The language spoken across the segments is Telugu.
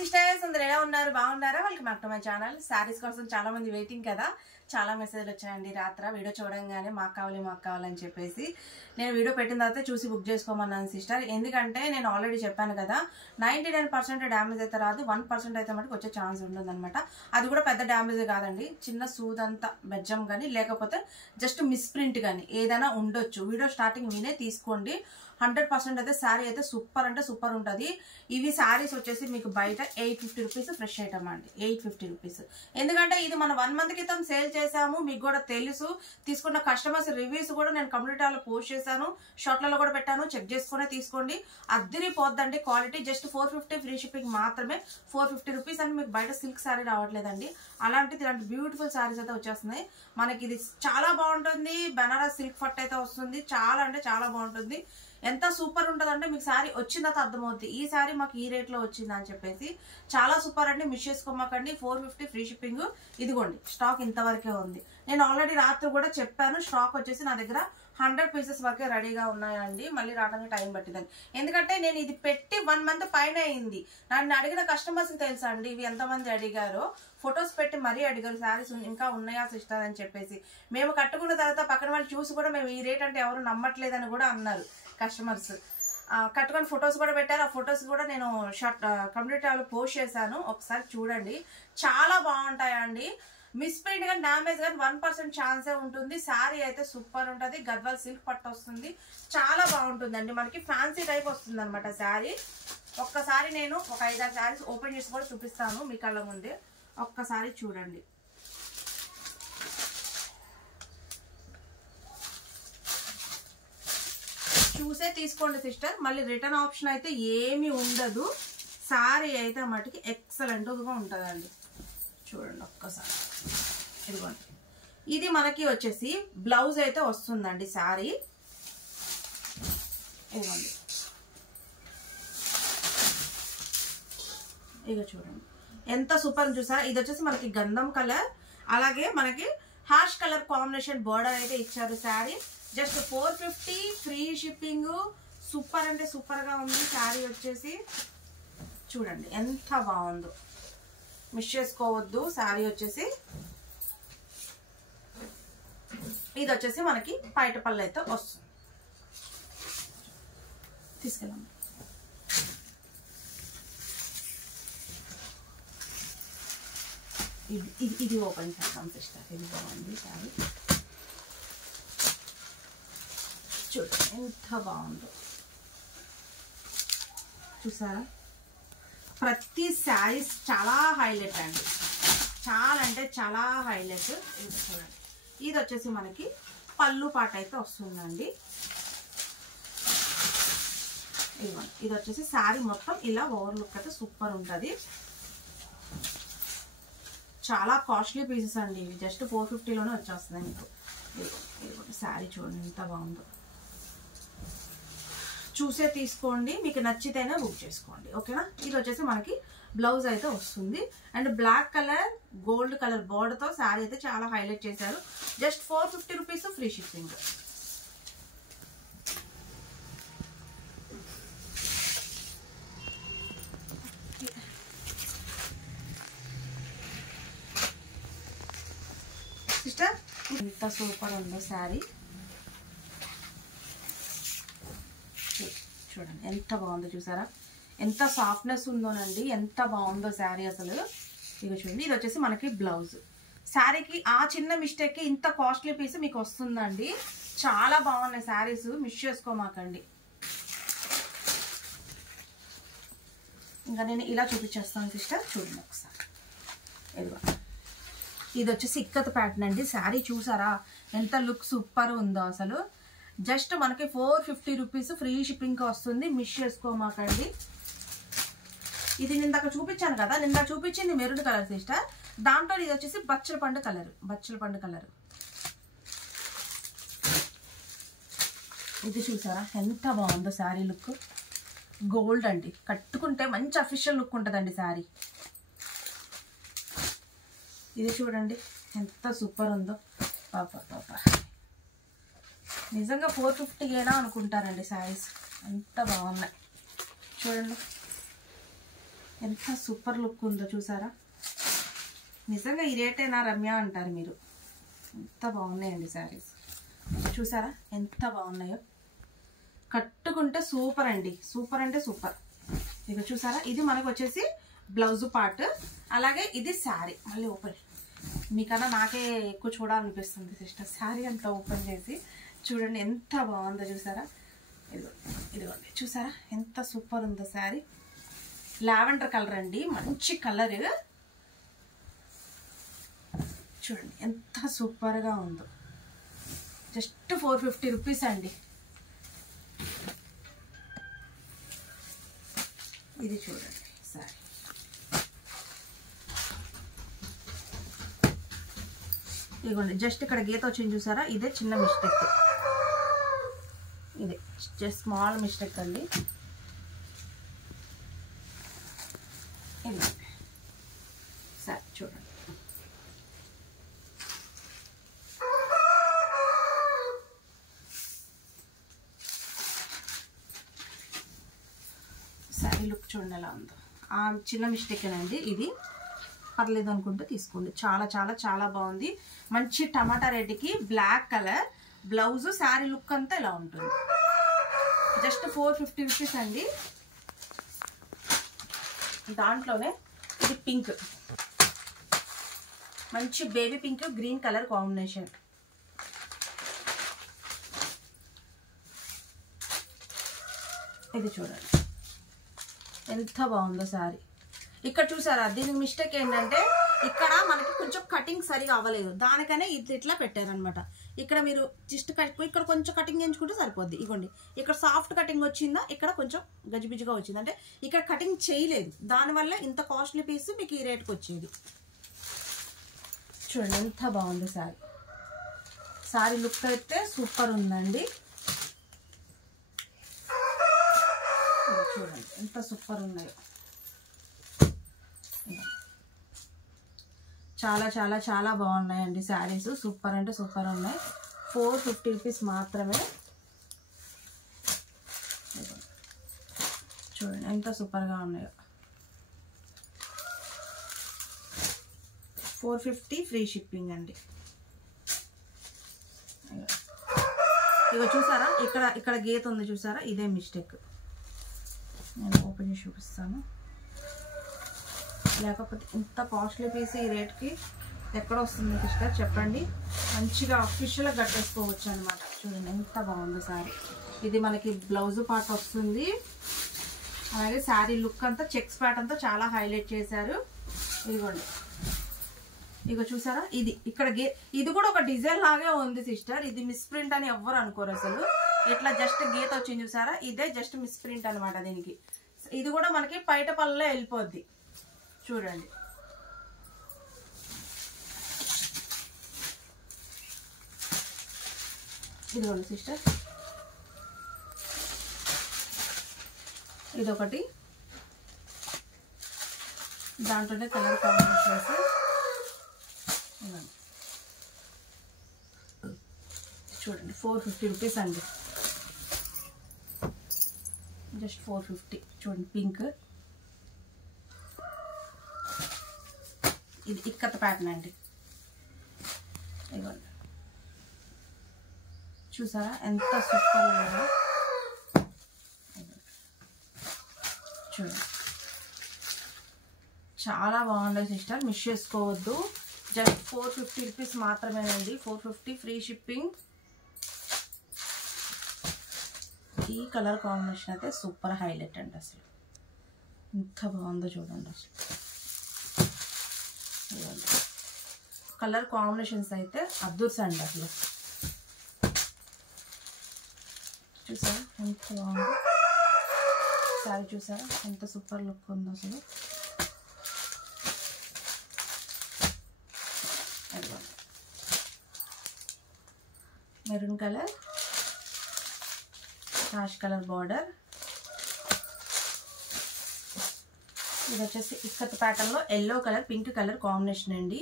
సిస్టర్స్ అందరూ ఎలా ఉన్నారు? బాగున్నారా? Welcome back to my channel. Saris కోసం చాలా మంది వెయిటింగ్ కదా, చాలా మెసేజ్లు వచ్చాయండి. రాత్ర వీడియో చూడంగానే మాకు కావాలని చెప్పేసి నేను వీడియో పెట్టిన తర్వాత చూసి బుక్ చేసుకోమన్నాను సిస్టర్. ఎందుకంటే నేను ఆల్రెడీ చెప్పాను కదా, 99% డ్యామేజ్ అయితే రాదు, 1% అయితే మటుకు వచ్చే ఛాన్స్ ఉంటుంది అనమాట. అది కూడా పెద్ద డ్యామేజ్ కాదండి, చిన్న సూదంతా బెజ్జం కానీ లేకపోతే జస్ట్ మిస్ప్రింట్ కానీ ఏదైనా ఉండొచ్చు. వీడియో స్టార్టింగ్ వినే తీసుకోండి. 100% అయితే శారీ అయితే సూపర్ అంటే సూపర్ ఉంటుంది. ఇవి శారీస్ వచ్చేసి మీకు బయట 850 రూపీస్ ఫ్రెష్ ఐటమ్ అండి, 850 రూపీస్. ఎందుకంటే ఇది మనం 1 మంత్ క్రితం సేల్ చేసాము, మీకు కూడా తెలుసు. తీసుకున్న కస్టమర్స్ రివ్యూస్ కూడా నేను కమ్యూనిటీలో పోస్ట్ చేశాను, షార్ట్లలో కూడా పెట్టాను, చెక్ చేసుకునే తీసుకోండి. అద్దరిపోద్దండి క్వాలిటీ. జస్ట్ 450 ఫ్రీ షిప్పింగ్ మాత్రమే. 450 రూపీస్ అంటే మీకు బయట సిల్క్ శారీ రావట్లేదండి. అలాంటిది ఇలాంటి బ్యూటిఫుల్ శారీస్ అయితే వచ్చేస్తున్నాయి మనకి. ఇది చాలా బాగుంటుంది, బనారస్ సిల్క్ ఫట్ అయితే వస్తుంది. చాలా అంటే చాలా బాగుంటుంది. ఎంత సూపర్ ఉంటుంది అంటే మీకు శారీ వచ్చిన తర్వాత అర్థమవుతుంది ఈ శారీ మాకు ఈ రేట్లో వచ్చింది అని చెప్పేసి. చాలా సూపర్ అండి, మిస్ చేసుకోమాకండి. 450 free shipping. ఇదిగోండి స్టాక్ ఇంతవరకే ఉంది. నేను ఆల్రెడీ రాత్రి కూడా చెప్పాను, స్టాక్ వచ్చేసి నా దగ్గర 100 పీసెస్ వరకే రెడీగా ఉన్నాయండి. మళ్ళీ రావడానికి టైం పట్టిందని, ఎందుకంటే నేను ఇది పెట్టి 1 మంత్ పైన అయింది. నన్ను అడిగిన కస్టమర్స్కి తెలుసా అండి ఇవి ఎంతమంది అడిగారో. ఫొటోస్ పెట్టి మరీ అడిగారు శారీస్ ఇంకా ఉన్నాయా సిస్టర్ అని చెప్పేసి. మేము కట్టుకున్న తర్వాత పక్కన వాళ్ళు చూసి కూడా మేము ఈ రేట్ అంటే ఎవరు నమ్మట్లేదని కూడా అన్నారు కస్టమర్స్. కట్టుకొని ఫొటోస్ కూడా పెట్టారు. ఆ ఫొటోస్ కూడా నేను కమ్యూనిటీలో పోస్ట్ చేశాను, ఒకసారి చూడండి. చాలా బాగుంటాయండి. మిస్ప్రింట్ కానీ డ్యామేజ్ కానీ 1% ఛాన్సే ఉంటుంది. శారీ అయితే సూపర్ ఉంటుంది. గద్వాల్ సిల్క్ పట్టు వస్తుంది, చాలా బాగుంటుందండి. మనకి ఫ్యాన్సీ టైప్ వస్తుంది అనమాట శారీ. ఒక్కసారి నేను ఒక 5-6 శారీస్ ఓపెన్ చేసి కూడా చూపిస్తాను మీ కళ్ళ ముందే. ఒక్కసారి చూడండి. చూసే తీసుకోండి సిస్టర్. మళ్ళీ రిటర్న్ ఆప్షన్ అయితే ఏమీ ఉండదు. శారీ అయితే మటుకి ఎక్సలెంట్గా ఉంటుందండి. చూడండి ఒక్కసారి. ఇదిగోండి, ఇది మనకి వచ్చేసి బ్లౌజ్ అయితే వస్తుందండి శారీ. ఇదిగోండి, ఇక చూడండి ఎంత సూపర్ చూసారా. ఇది వచ్చేసి మనకి గంధం కలర్, అలాగే మనకి హాష్ కలర్ కాంబినేషన్ బోర్డర్ అయితే ఇచ్చారు. Sari just 450 free shipping. Super అంటే సూపర్ గా ఉంది శారీ వచ్చేసి. చూడండి ఎంత బాగుందో, మిస్ చేసుకోవద్దు. శారీ వచ్చేసి ఇది వచ్చేసి మనకి పైట పళ్ళు అయితే వస్తుంది. తీసుకెళ్ళండి. ఇది ఓపెన్ చేద్దాం సిస్టర్. ఇది బాగుంది శారీ. చూడండి ఎంత బాగుందో చూసారా. ప్రతి శారీస్ చాలా హైలైట్ అండి, చాలా అంటే చాలా హైలైట్. ఇది చూడండి, ఇది వచ్చేసి మనకి పళ్ళు పాట అయితే వస్తుందండి. ఇదిగోండి, ఇది వచ్చేసి శారీ మొత్తం ఇలా ఓవర్ లుక్ అయితే సూపర్ ఉంటుంది. చాలా కాస్ట్లీ పీసెస్ అండి ఇవి. జస్ట్ 450లోనే వచ్చేస్తుంది మీకు. ఇదిగోండి శారీ చూడండి ఎంత బాగుందో. చూసే తీసుకోండి, మీకు నచ్చితేనే బుక్ చేసుకోండి, ఓకేనా. ఇది వచ్చేసి మనకి బ్లౌజ్ అయితే వస్తుంది. And black colour gold colour బోర్డర్తో శారీ అయితే చాలా హైలైట్ చేశారు. Just 450 rupees free shipping. Sister ఎంత సూపర్ ఉందో శారీ. చూడండి ఎంత బాగుందో చూసారా, ఎంత సాఫ్ట్నెస్ ఉందోనండి, ఎంత బాగుందో శారీ అసలు. ఇక చూడండి, ఇది వచ్చేసి మనకి బ్లౌజ్. శారీకి ఆ చిన్న మిస్టేక్కి ఇంత కాస్ట్లీ పీస్ మీకు వస్తుందండి. చాలా బాగున్నాయి శారీస్, మిస్ చేసుకోమాకండి. ఇంకా నేను ఇలా చూపించేస్తాను సిస్టర్, చూడండి ఒకసారి. ఇదిగో, ఇది వచ్చేసి ఇక్కత్ ప్యాటర్న్ అండి. శారీ చూసారా ఎంత లుక్ సూపర్ ఉందో అసలు. జస్ట్ మనకి 450 రూపీస్ ఫ్రీ షిప్పింగ్కి వస్తుంది, మిస్ చేసుకోమాకండి. ఇది నిందాక చూపించాను కదా, నిందా చూపించింది మెరూన్ కలర్ సిస్టర్. దాంట్లో ఇది వచ్చేసి బచ్చల పండు కలర్. ఇది చూసారా ఎంత బాగుందో శారీ లుక్. గోల్డ్ అండి, కట్టుకుంటే మంచి అఫీషియల్ లుక్ ఉంటుందండి శారీ. ఇది చూడండి ఎంత సూపర్ ఉందో. పాప నిజంగా 450 ఏనా అనుకుంటారండి శారీస్, ఎంత బాగున్నాయి చూడండి. ఎంత సూపర్ లుక్ ఉందో చూసారా. నిజంగా ఈ రేటేనా రమ్య అంటారు మీరు. ఎంత బాగున్నాయండి శారీస్. చూసారా ఎంత బాగున్నాయో. కట్టుకుంటే సూపర్ అండి, సూపర్ అంటే సూపర్. ఇక చూసారా ఇది మనకు వచ్చేసి బ్లౌజ్ పార్ట్. అలాగే ఇది శారీ. మళ్ళీ ఓపెన్, మీకన్నా నాకే ఎక్కువ చూడాలనిపిస్తుంది సిస్టర్ శారీ అంతా ఓపెన్ చేసి. చూడండి ఎంత బాగుందో చూసారా. ఇదిగోండి చూసారా ఎంత సూపర్ ఉందో శారీ. లావెండర్ కలర్ అండి, మంచి కలర్. చూడండి ఎంత సూపర్గా ఉందో. జస్ట్ 450 రూపీస్ అండి. ఇది చూడండి సారీ. ఇదిగోండి జస్ట్ ఇక్కడ గీత వచ్చింది చూసారా, ఇదే చిన్న మిస్టేక్. ఇదే జస్ట్ స్మాల్ మిస్టేక్ అండి. ఇది సరే చూడండి. శారీ లుక్ చూడండి ఎలా ఉందో. ఆ చిన్న మిస్టేకేనండి ఇది, పర్లేదు అనుకుంటే తీసుకోండి. చాలా చాలా చాలా బాగుంది. మంచి టమాటా రెడ్కి black colour blouse. Sari look అంతా ఇలా ఉంటుంది. జస్ట్ 450 రూపీస్ అండి. దాంట్లోనే ఇది పింక్, మంచి baby pink green colour combination. ఇది చూడండి ఎంత బాగుందో శారీ. ఇక్కడ చూసారా దీనికి మిస్టేక్ ఏంటంటే ఇక్కడ మనకి కొంచెం కటింగ్ సరిగా అవ్వలేదు, దానికనే ఇది ఇట్లా పెట్టారనమాట. ఇక్కడ మీరు జస్ట్ ఇక్కడ కొంచెం కటింగ్ చేయించుకుంటే సరిపోద్ది. ఇగోండి ఇక్కడ సాఫ్ట్ కటింగ్ వచ్చిందా, ఇక్కడ కొంచెం గజిబిజిగా వచ్చింది. అంటే ఇక్కడ కటింగ్ చేయలేదు, దానివల్ల ఇంత కాస్ట్లీ పీస్ మీకు ఈ రేట్కి వచ్చేది. చూడండి ఎంత బాగుంది శారీ. శారీ లుక్ అయితే సూపర్ ఉందండి. చూడండి ఎంత సూపర్ ఉన్నాయో. చాలా చాలా చాలా బాగున్నాయండి శారీస్. సూపర్ అంటే సూపర్ ఉన్నాయి. 450 రూపీస్ మాత్రమే. చూడండి ఎంత సూపర్గా ఉన్నాయో. 450 ఫ్రీ షిప్పింగ్ అండి. ఇక చూసారా ఇక్కడ గీత ఉంది చూసారా, ఇదే మిస్టేక్. నేను ఓపెన్ చేసి చూపిస్తాను. లేకపోతే ఇంత కాస్ట్లీ పీస్ ఈ రేట్కి ఎక్కడ వస్తుంది సిస్టర్ చెప్పండి. మంచిగా అఫీషియల్గా కట్టేసుకోవచ్చు అనమాట. చూడండి ఎంత బాగుందో శారీ. ఇది మనకి బ్లౌజ్ పార్ట్ వస్తుంది. అలాగే శారీ లుక్ అంతా చెక్స్ ప్యాటర్న్తో చాలా హైలైట్ చేశారు. ఇదిగోండి ఇక చూసారా ఇది ఇక్కడ ఇది కూడా ఒక డిజైన్ లాగే ఉంది సిస్టర్. ఇది మిస్ ప్రింట్ అని ఎవ్వరు అనుకోరు అసలు. ఇట్లా జస్ట్ గీత వచ్చింది చూసారా, ఇదే జస్ట్ మిస్ ప్రింట్ అనమాట దీనికి. ఇది కూడా మనకి పైట పళ్ళలో వెళ్ళిపోద్ది. చూడండి ఇదిగోండి సిస్టర్, ఇదొకటి. దాంట్లోనే కలర్ కాంబినేషన్స్. చూడండి 450 రూపీస్ అండి. జస్ట్ 450. చూడండి పింక్, ఇది ఇక్కత ప్యాటర్న్ అండి. ఇవ్వండి చూసారా ఎంత సూపర్ ఉందో. చూడండి చాలా బాగుంది సిస్టర్, మిస్ చేసుకోవద్దు. జస్ట్ 450 రూపీస్ మాత్రమేనండి. 450 ఫ్రీ షిప్పింగ్. ఈ కలర్ కాంబినేషన్ అయితే సూపర్ హైలైట్ అండి. అసలు ఎంత బాగుందో చూడండి. అసలు కలర్ కాంబినేషన్స్ అయితే అద్భుతండి. అసలు చూసారా ఎంత బాగుందో శారీ. చూసారా ఎంత సూపర్ లుక్ ఉందో అసలు. Maroon colour, ash colour border. ఇది వచ్చేసి ఇక్కత్ ప్యాటర్న్ లో yellow colour pink colour combination అండి.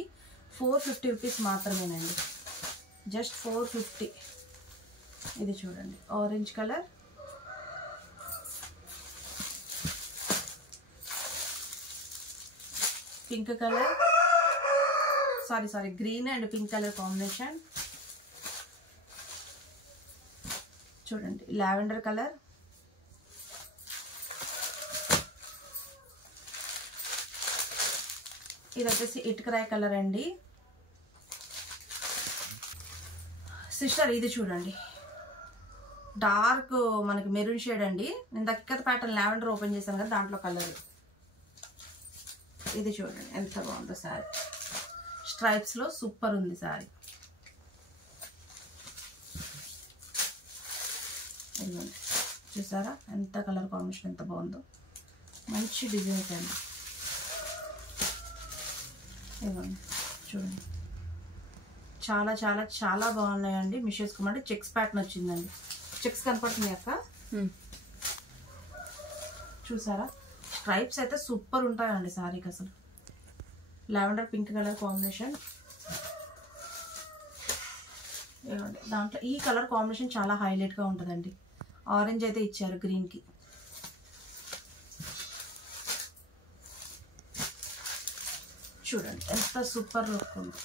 450 రూపీస్ మాత్రమేనండి. జస్ట్ 450. ఇది చూడండి orange colour, pink colour, sorry green and pink colour combination. చూడండి లావెండర్ కలర్, ఇది వచ్చేసి ఇటుకరాయ కలర్ అండి. సిస్టర్ ఇది చూడండి డార్క్ మనకి మెరూన్ షేడ్ అండి. నేను దక్కత ప్యాటర్న్ లావెండర్ ఓపెన్ చేశాను కదా, దాంట్లో కలర్ ఇది చూడండి ఎంత బాగుందో శారీ. స్ట్రైప్స్లో సూపర్ ఉంది శారీ. ఇదిగోండి చూసారా ఎంత కలర్ కాంబినేషన్ ఎంత బాగుందో, మంచి డిజైన్స్ అండి. ఇదిగోండి చూడండి చాలా చాలా చాలా బాగున్నాయండి. మిస్ చేసుకోమంటే చెక్స్ ప్యాటర్న్ వచ్చిందండి. చెక్స్ కనపడుతున్నాయి అక్క, చూసారా స్ట్రైప్స్ అయితే సూపర్ ఉంటాయండి శారీకి అసలు. Lavender pink colour combination. ఏమండి దాంట్లో ఈ కలర్ కాంబినేషన్ చాలా హైలైట్గా ఉంటుందండి. ఆరెంజ్ అయితే ఇచ్చారు గ్రీన్కి. చూడండి ఎంత సూపర్ లుక్ ఉంది.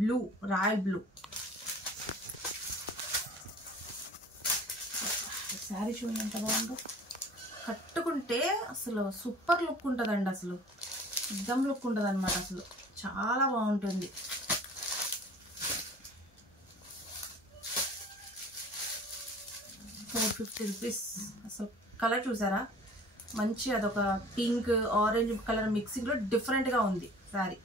బ్లూ, రాయల్ బ్లూ శారీ చూడండి ఎంత బాగుందో. కట్టుకుంటే అసలు సూపర్ లుక్ ఉంటుందండి. అసలు ఎగ్జామ్ లుక్ ఉంటుంది అనమాట. అసలు చాలా బాగుంటుంది. ₹450. అసలు కలర్ చూసారా మంచి అదొక పింక్ ఆరెంజ్ కలర్ మిక్సింగ్లో డిఫరెంట్గా ఉంది శారీ.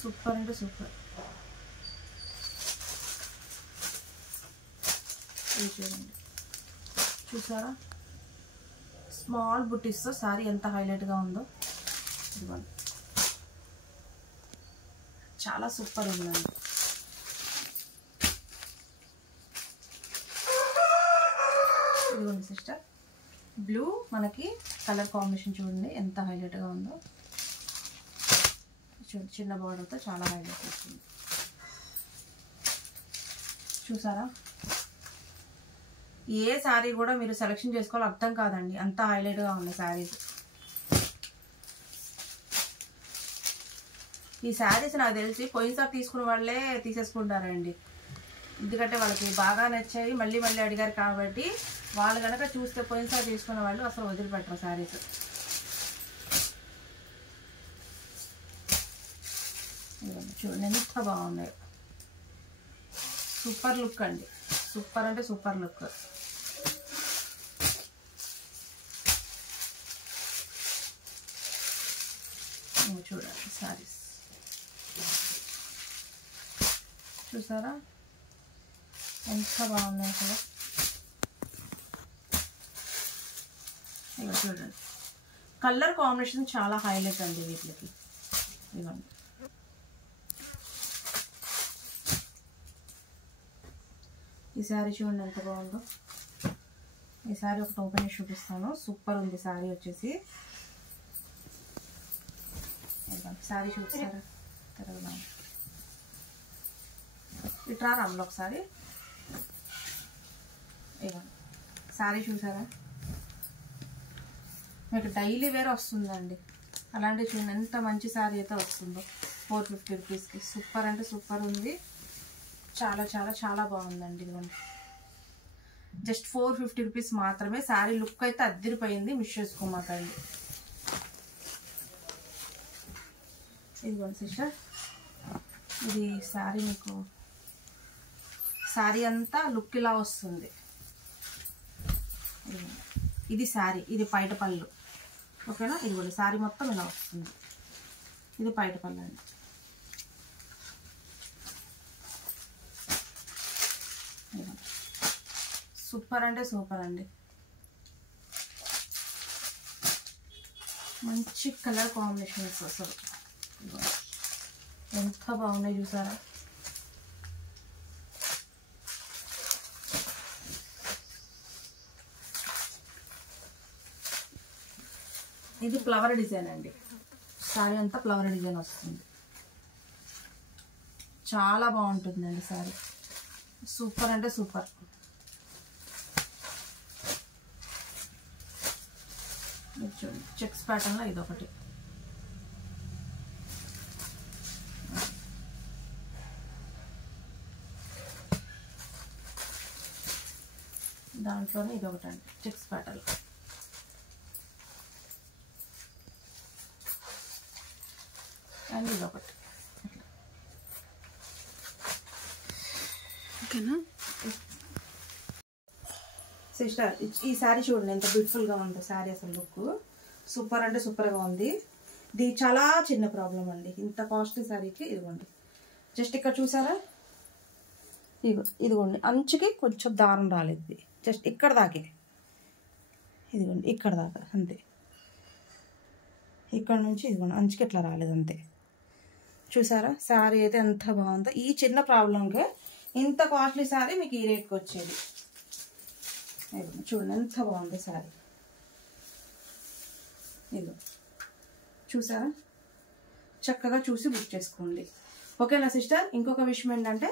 సూపర్ అంటే సూపర్. ఇది చూడండి చూసారా స్మాల్ బుటీస్తో శారీ ఎంత హైలైట్గా ఉందో. ఇదిగోండి చాలా సూపర్ ఉందండి. ఇదిగోండి సిస్టర్ బ్లూ మనకి కలర్ కాంబినేషన్ చూడండి ఎంత హైలైట్గా ఉందో. చూడండి చిన్న బార్డర్తో చాలా హైలైట్ వస్తుంది. చూసారా ఏ శారీ కూడా మీరు సెలెక్షన్ చేసుకోవాలి అర్థం కాదండి, అంత హైలైట్గా ఉన్నాయి శారీస్. ఈ శారీస్ నాకు తెలిసి పోయినసారి తీసుకున్న వాళ్ళే తీసేసుకుంటారండి. ఎందుకంటే వాళ్ళకి బాగా నచ్చాయి, మళ్ళీ మళ్ళీ అడిగారు కాబట్టి. వాళ్ళు కనుక చూస్తే పోయినసారి తీసుకున్న వాళ్ళు అసలు వదిలిపెట్టరు శారీస్. చూడండి ఎంత బాగున్నాయి. సూపర్ లుక్ అండి, సూపర్ అంటే సూపర్ లుక్. చూడండి శారీస్ చూసారా ఎంత బాగున్నాయి అసలు. ఇక చూడండి కలర్ కాంబినేషన్ చాలా హైలైట్ అండి వీటికి. ఇవ్వండి ఈ శారీ చూడండి ఎంత బాగుందో. ఈ శారీ ఒకటి ఓపెన్ చేసి చూపిస్తాను. సూపర్ ఉంది శారీ వచ్చేసి. శారీ చూపిస్తారా తెరవదా ఇట్రా రామ్లో ఒకసారి. ఇవ్వండి శారీ చూసారా మీకు డైలీ వేర్ వస్తుందండి. అలాంటి చూడండి ఎంత మంచి శారీ అయితే వస్తుందో. ₹450. సూపర్ అంటే సూపర్ ఉంది. చాలా చాలా చాలా బాగుందండి. ఇదిగోండి జస్ట్ ₹450 మాత్రమే. శారీ లుక్ అయితే అద్దరిపోయింది, మిస్ చేసుకోమాకండి. ఇదిగోండి సిస్టర్ ఇది శారీ మీకు శారీ అంతా లుక్ ఇలా వస్తుంది. ఇది శారీ, ఇది పైట పళ్ళు ఓకేనా. ఇదిగోండి శారీ మొత్తం ఇలా వస్తుంది. ఇది పైట పళ్ళు అండి. సూపర్ అంటే సూపర్ అండి. మంచి కలర్ కాంబినేషన్స్ అసలు ఎంత బాగున్నాయి చూసారా. ఇది ఫ్లవర్ డిజైన్ అండి. శారీ అంతా ఫ్లవర్ డిజైన్ వస్తుంది. చాలా బాగుంటుందండి శారీ. సూపర్ అంటే సూపర్. చూడండి చెక్స్ ప్యాటర్న్లో ఇది ఒకటి. దాంట్లోనే ఇది ఒకటి అండి చెక్స్ ప్యాటర్న్. అండ్ ఇది ఒకటి. ఓకేనా సిస్టర్, ఈ శారీ చూడండి ఎంత బ్యూటిఫుల్గా ఉందో శారీ. అసలు లుక్ సూపర్ అంటే సూపర్గా ఉంది. ఇది చాలా చిన్న ప్రాబ్లం అండి ఇంత కాస్ట్లీ శారీకి. ఇదిగోండి జస్ట్ ఇక్కడ చూసారా, ఇదిగోండి అంచుకి కొంచెం దారం రాలేదు, ఇది జస్ట్ ఇక్కడ దాకే. ఇదిగోండి ఇక్కడ దాకా అంతే. ఇక్కడ నుంచి ఇదిగోండి అంచుకి ఇట్లా రాలేదు అంతే. చూసారా శారీ అయితే ఎంత బాగుందో. ఈ చిన్న ప్రాబ్లంకే ఇంత కాస్ట్లీ శారీ మీకు ఈ రేట్కి వచ్చేది. చూడండి ఎంత బాగుంది శారీ. ఇదిగో చూసారా, చక్కగా చూసి బుక్ చేసుకోండి. ఓకేనా సిస్టర్. ఇంకొక విషయం ఏంటంటే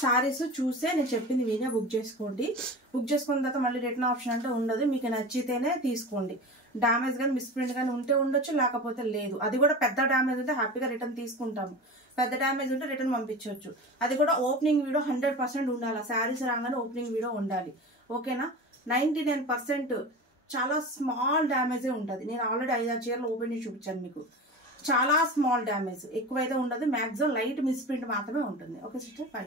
శారీస్ చూసే నేను చెప్పింది వినే బుక్ చేసుకోండి. బుక్ చేసుకున్న తర్వాత మళ్ళీ రిటర్న్ ఆప్షన్ అంటే ఉండదు. మీకు నచ్చితేనే తీసుకోండి. డ్యామేజ్ కానీ మిస్ప్రింట్ కానీ ఉంటే ఉండొచ్చు, లేకపోతే లేదు. అది కూడా పెద్ద డ్యామేజ్ ఉంటే హ్యాపీగా రిటర్న్ తీసుకుంటాము. పెద్ద డ్యామేజ్ ఉంటే రిటర్న్ పంపించవచ్చు. అది కూడా ఓపెనింగ్ వీడియో 100% ఉండాలి. శారీస్ రాగానే ఓపెనింగ్ వీడియో ఉండాలి. ఓకేనా. 99% చాలా స్మాల్ డ్యామేజే ఉంటుంది. నేను ఆల్రెడీ 5-6 చీరలు ఓపెన్ చేసి చూపించాను మీకు. చాలా స్మాల్ డ్యామేజ్, ఎక్కువైతే ఉండదు. మ్యాక్సిమం లైట్ మిస్ప్రింట్ మాత్రమే ఉంటుంది. Okay sister, by.